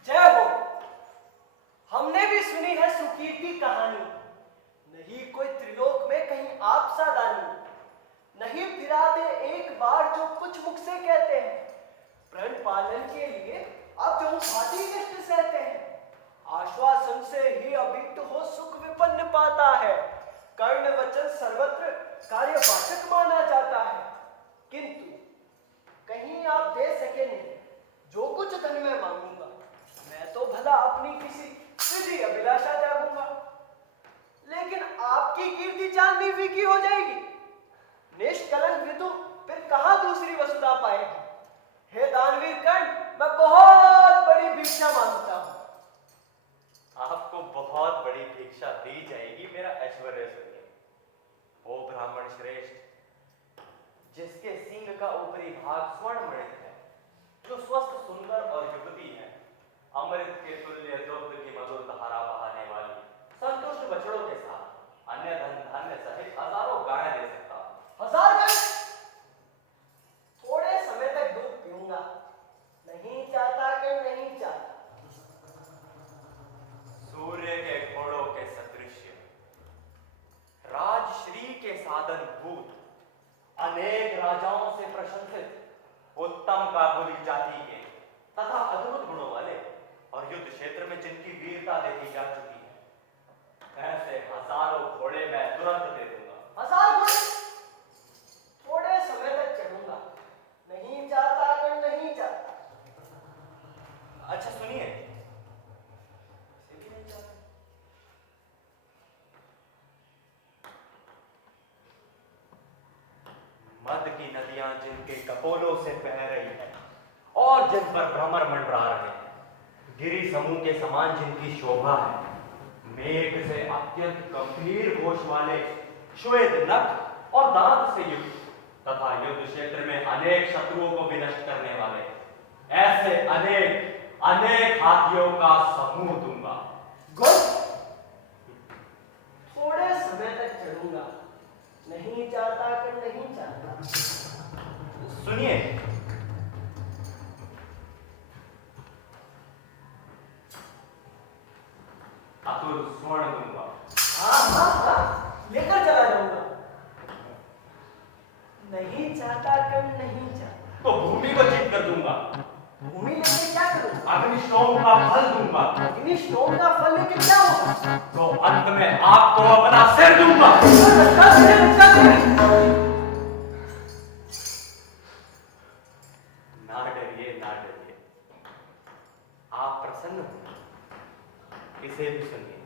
जय हो। हमने भी सुनी है सुकीर्ति कहानी, नहीं कोई त्रिलोक में कहीं आप सा दानी, नहीं फिरा दे एक बार जो कुछ मुख से कहते हैं, प्रण पालन के लिए अब जो भांति कष्ट सहते हैं, आश्वासन से ही अभिक्त हो सुख विपन्न पाता है, कर्ण वचन सर्वत्र कार्यवाचक माना जाता है, किंतु कहीं आप दे सके नहीं जो कुछ धन में मांगूंगा, मैं तो भला अपनी किसी सीधी अभिलाषा जागूंगा, लेकिन आपकी कीर्ति चांदनी फीकी हो जाएगी, निष्कलंक विदु फिर कहां दूसरी वसुधा पाएगी। हे दानवीर कर्ण, मैं बहुत बड़ी भिक्षा मांगता हूं। आपको बहुत बड़ी भिक्षा दी जाएगी, मेरा ऐश्वर्य सुनिए। ओ ब्राह्मण श्रेष्ठ, जिसके सींग का ऊपरी भाग स्वर्ण मणित है, जो स्वस्थ सुंदर और युवती है, अमृत के तुल्य दुग्ध की मधुर धारा बहाने वाली, संतुष्ट बछड़ों के साथ अन्य धन धान्य सहित हजारों गायें दे सकता हूं। हजार गाय? थोड़े समय तक दूध पीऊंगा, नहीं चाहता कि नहीं चाहता। सूर्य के घोड़ों के सदृश्य, राजश्री के साधन भूत, अनेक राजाओं से प्रशंसित, उत्तम काबुली जाति के तथा अद्भुत गुणों वाले और युद्ध क्षेत्र में जिनकी वीरता देखी जा चुकी है, ऐसे हजारों घोड़े मैं तुरंत दे दूंगा। हजार घोड़े? थोड़े समय तक चढ़ूंगा, नहीं चाहता कि नहीं चाहता। अच्छा सुनिए, इसे भी नहीं चाहते। मद की नदियां जिनके कपोलों से बह रही है और जिन पर भ्रमर मंडरा रहे हैं, गिरी समूह के समान जिनकी शोभा है, मेघ से अत्यंत गंभीर घोष वाले, श्वेत नख और दांत से युक्त तथा युद्ध क्षेत्र में अनेक शत्रुओं को विनष्ट करने वाले, ऐसे अनेक अनेक हाथियों का समूह दूंगा। थोड़े समय तक चढ़ूंगा, नहीं चाहता कि नहीं चाहता। सुनिए, अतुल स्वर्ण दूंगा। हाँ, लेकर चला जाऊंगा। नहीं चाहता कि नहीं चाहता। तो भूमि को जीत कर दूंगा। भूमि लेके क्या करूं? अग्निष्टोम का फल दूंगा। अग्निष्टोम का फल लेके क्या होगा? तो अंत में आपको अपना सिर दूंगा। ना डरिए, ना डरिए, आप प्रसन्न हो, इसे भी सुनिए।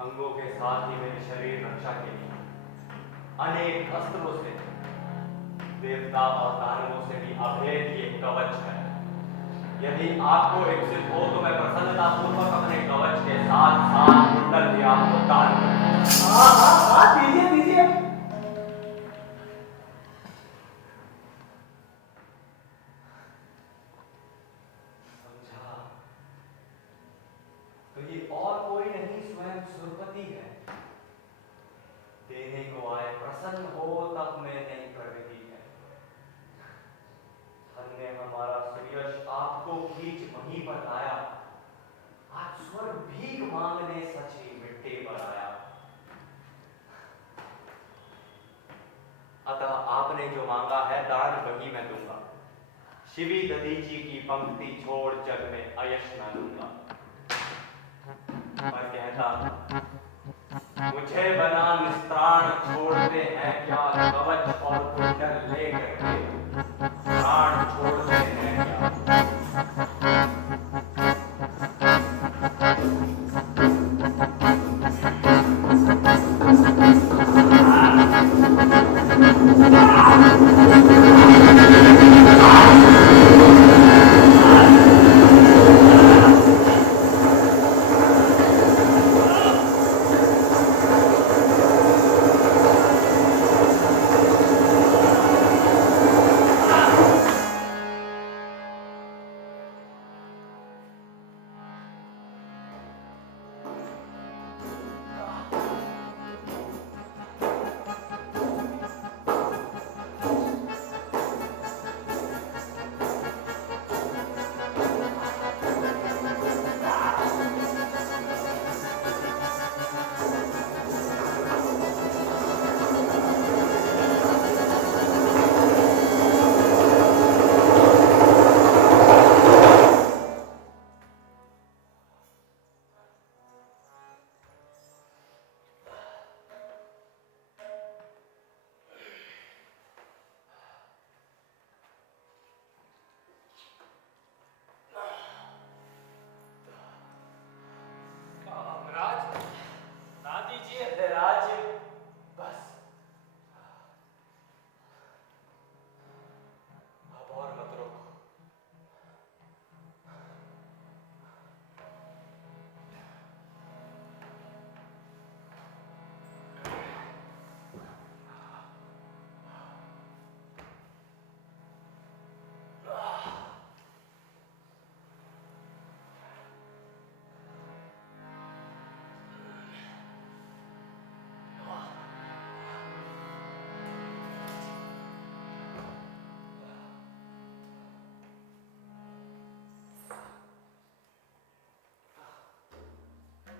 अंगों के साथ ही मेरे शरीर रक्षा के लिए अनेक अस्त्रों से, देवता और दानवों से भी अभेद ये कवच है। यदि आपको इच्छित हो तो मैं प्रसन्नता पूर्वक अपने कवच के साथ साथ कुंडल भी आपको दान करूं। हाँ, दीजिए दीजिए। समझा? तो ये और कोई नहीं, स्वयं सुरपति है। देने को आए, प्रसन्न हो तब मैं नहीं ही बताया, आज स्वर्ग भीख मांगने सच ही मिट्टी पर आया। अतः आपने जो मांगा है दान वही मैं दूंगा। शिवी दधीची की पंक्ति छोड़ जग में अयश न लूंगा। पर कहता मुझे बना निस्त्राण छोड़ते हैं क्या, कवच और कुंडल लेकर के प्राण छोड़ते हैं क्या।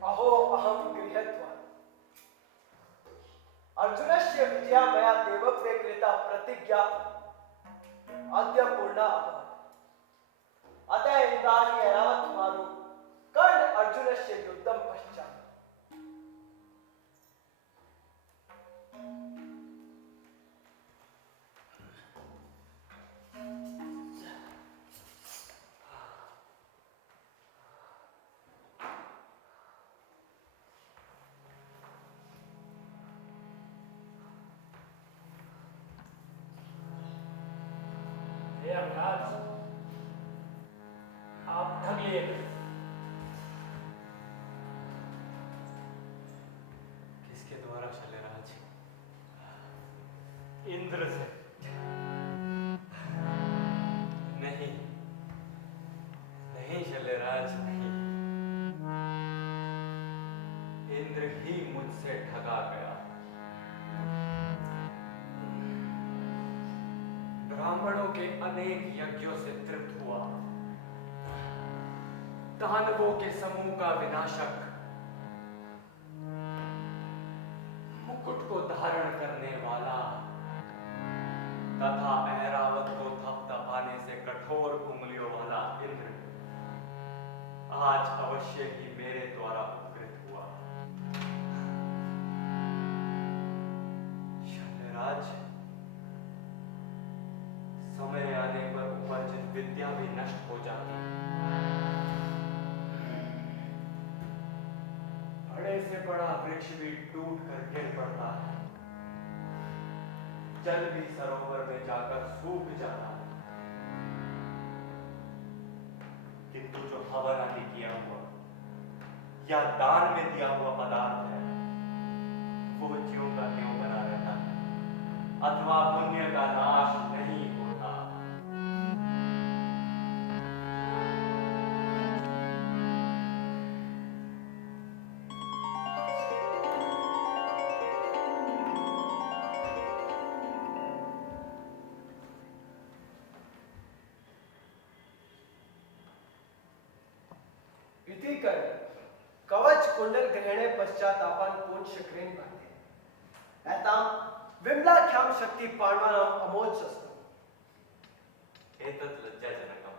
अहो अहम गृहत्वा अर्जुनस्य विजया मया देवत्वे कृता प्रतिज्ञा अद्य पूर्णा अभवत्। अतः इदानीं एतावत् मानु कर्ण अर्जुनस्य युद्धं पश्चात्। यमराज, आप ठग लिए गए। किसके द्वारा शल्यराज? इंद्र से। नहीं नहीं शल्यराज, नहीं। इंद्र ही मुझसे ठगा गया। ब्राह्मणों के अनेक यज्ञों से तृप्त हुआ, दानवों के समूह का विनाशक, मुकुट को धारण करने वाला तथा ऐरावत को थपथपाने से कठोर उंगलियों वाला इंद्र आज अवश्य ही मेरे द्वारा उपकृत हुआ। शल्यराज, समय आने पर उपार्जित विद्या भी नष्ट हो जाती। बड़े से बड़ा वृक्ष भी टूट कर गिर पड़ता है, जल भी सरोवर में जाकर सूख जाता है। किंतु जो हवन आदि किया हुआ या दान में दिया हुआ पदार्थ है, वो ज्यों का त्यों बना रहता है अथवा पुण्य का नाश नहीं होता। कीर्ति कर कवच कुंडल ग्रहणे पश्चातापान पूर्ण शक्रेन बांधे ऐताम विमलाख्याम शक्ति पांडवानाम अमोज शस्त्रम। एतत् लज्जाजनकम्।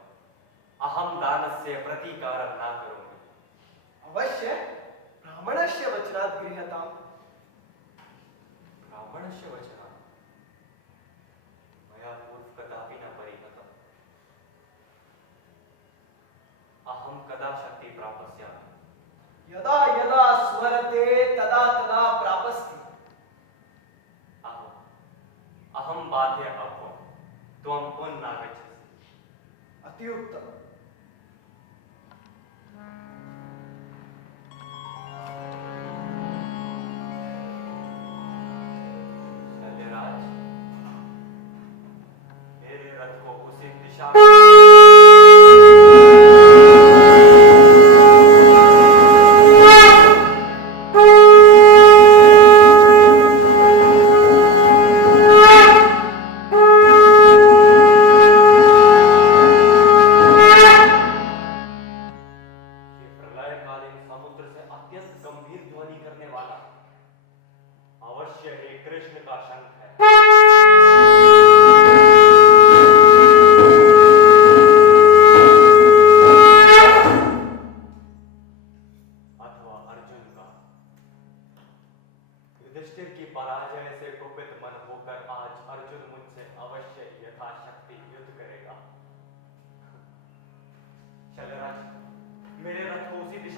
अहं दानस्य प्रतीकारं न करोमि। अवश्य ब्राह्मणस्य वचनात् गृह्यताम्। ब्राह्मणस्य वचनात् मया पूर्व कदापि न परिगतम्। अहं कदा शक्ति प्राप्स्यामि? यदा यदा स्मरते तदा तदा प्रापस्ति। अहं बाध्य अभवम्, त्वं पुनः नागच्छसि। अति उत्तम। शल्यराज, मेरे रथ को उसी दिशा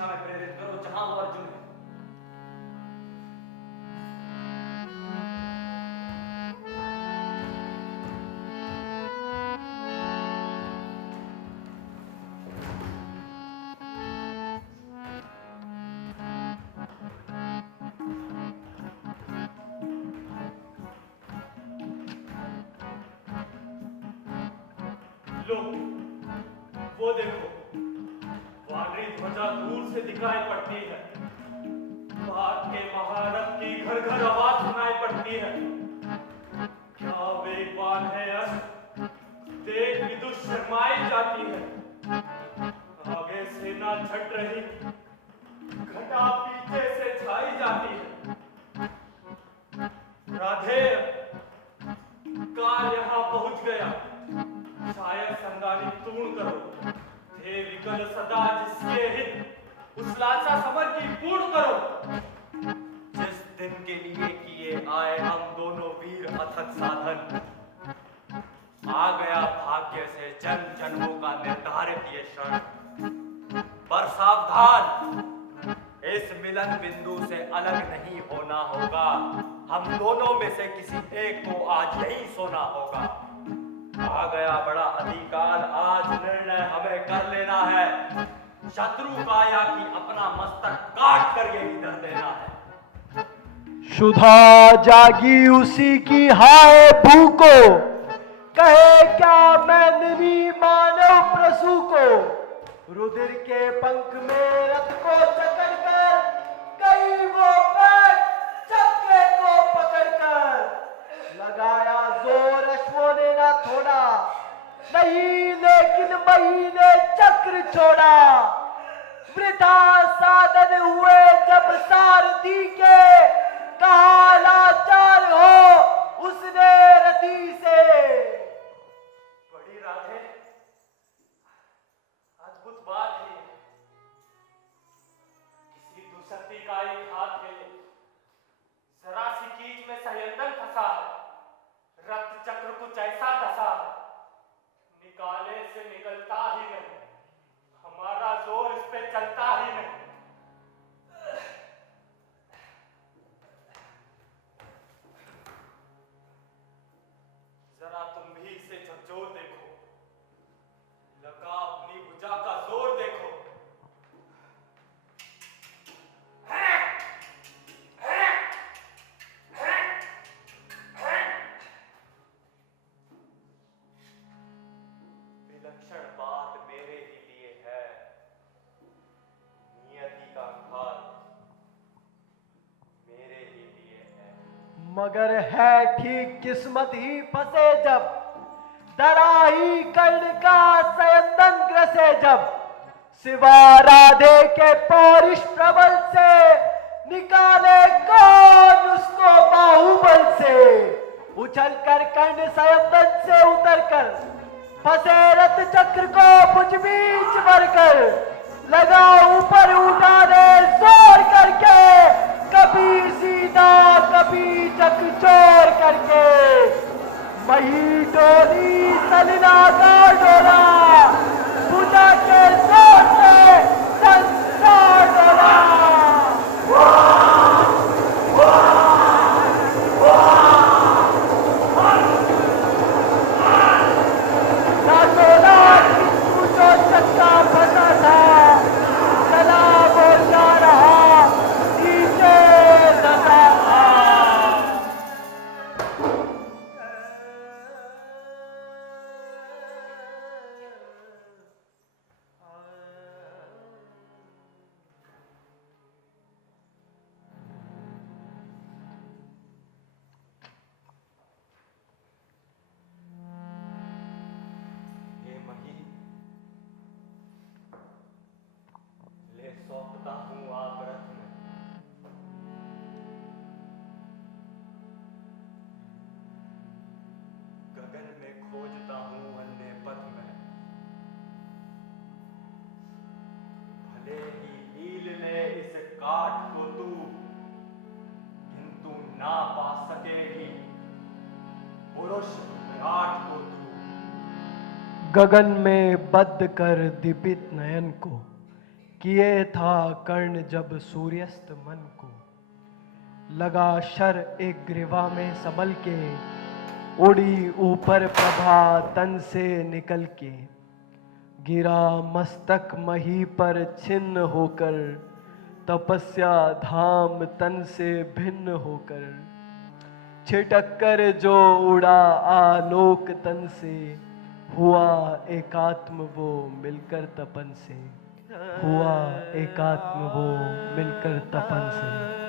में प्रेरित करो जहां वो अर्जुन है। लो, वो देखो, वानरी ध्वजा दूर से दिखाई पड़ती है। भाग के महारथ की घर घर आवाज सुनाई पड़ती है। क्या वेगवान है अस्त्र, देख विदुष शर्माई जाती है। आगे सेना छट रही, घटा पीछे से छाई जाती है। राधे काल यहाँ पहुंच गया, शायद संगारी तूण करो। हे विकल सदा जिसके हित, उस लालसा समर की पूर्ण करो। जिस दिन के लिए किए आए हम दोनों वीर अथक साधन, आ गया भाग्य से जन्म जन्मों का निर्धारित ये क्षण। पर सावधान, इस मिलन बिंदु से अलग नहीं होना होगा। हम दोनों में से किसी एक को आज यही सोना होगा। आ गया बड़ा अधिकार, आज निर्णय हमें कर लेना है। शत्रु काया की अपना मस्तक काट कर यही कर देना है। सुधा जागी उसी की हाय भूको, कहे क्या मैं निरी मानव प्रसू को। रुधिर के पंख में रथ को चकर कर, कई वो पैर चक्र को पकड़कर। लगाया जोर अश्वों ने ना थोड़ा, नहीं लेकिन महीने चक्र छोड़ा। वृथा साधन हुए जब सारथी के, कहा लाचार हो उसने रथी से। बड़ी राधे, अद्भुत बात है। किसी दुशक्ति का एक हाथ है, जरा सी कीच में संयंत्र फंसा है। रक्त चक्र कुछ ऐसा दशा है, निकाले से निकलता ही नहीं। हमारा जोर इस पे चलता ही नहीं। जरा तुम भी इसे झकझोर देखो, लगा अपनी भुजा का जोर देखो। विलक्षण बात मेरे ही लिए है, नियति का घात मेरे ही लिए है। मगर है ठीक किस्मत ही फंसे जब, डरा ही कर्ण का सयंदन ग्रसे जब। सिवा राधे के पौरुष प्रबल से निकाले कौन उसको बाहुबल से। उछल कर कर्ण संयमन से उतर कर फंसे रथ चक्र को भुज बीच भरकर लगा ऊपर उठाने जोर करके, कभी सीधा कभी चकचोर करके। मही डोली सलिला का डोला, पूजा के जोर से संसार डोला। चक्का फंसा था, चला बोल जा रहा नीचे दशा। हे मही, ले सौंपता हूं आप रथ में। गगन में खोजता हूं अन्य पथ में। भले ही हील ले इस काठ को तू, किंतु ना पा सकेगी पुरुष विराट को तू। गगन में बद्ध कर दीपित नयन को, किए था कर्ण जब सूर्यास्त मन को। लगा शर एक ग्रीवा में संभल के, उड़ी ऊपर प्रभा तन से निकल के। गिरा मस्तक मही पर छिन्न होकर, तपस्या धाम तन से भिन्न होकर। छिटक कर जो उड़ा आलोक तन से, हुआ एकात्म वो मिलकर तपन से। हुआ एकात्म वो मिलकर तपन से।